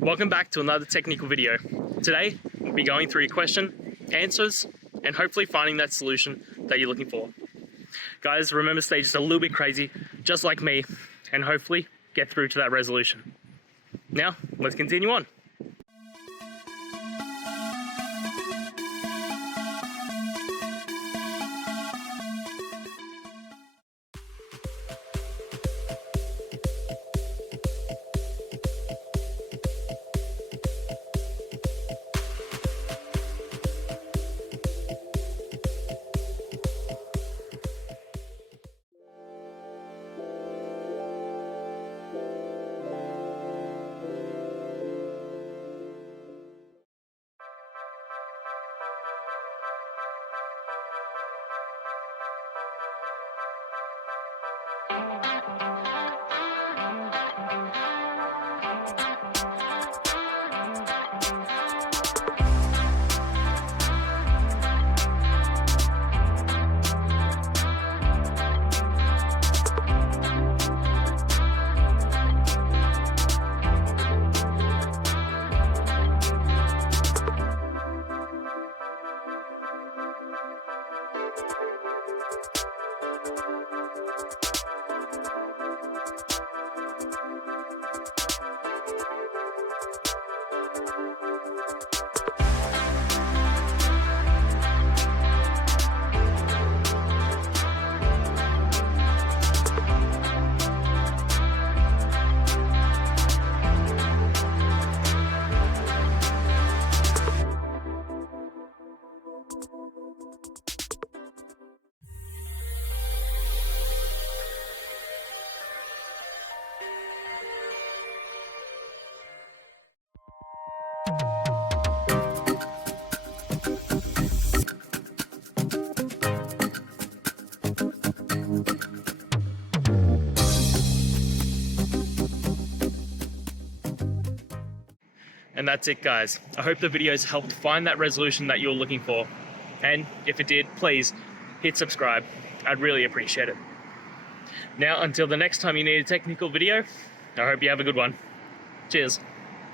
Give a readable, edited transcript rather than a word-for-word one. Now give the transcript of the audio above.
Welcome back to another technical video. Today, we'll be going through your question, answers, and hopefully finding that solution that you're looking for. Guys, remember, stay just a little bit crazy, just like me, and hopefully get through to that resolution. Now, let's continue on. And that's it, guys. I hope the videos helped find that resolution that you're looking for. And if it did, please hit subscribe. I'd really appreciate it. Now, until the next time you need a technical video, I hope you have a good one. Cheers.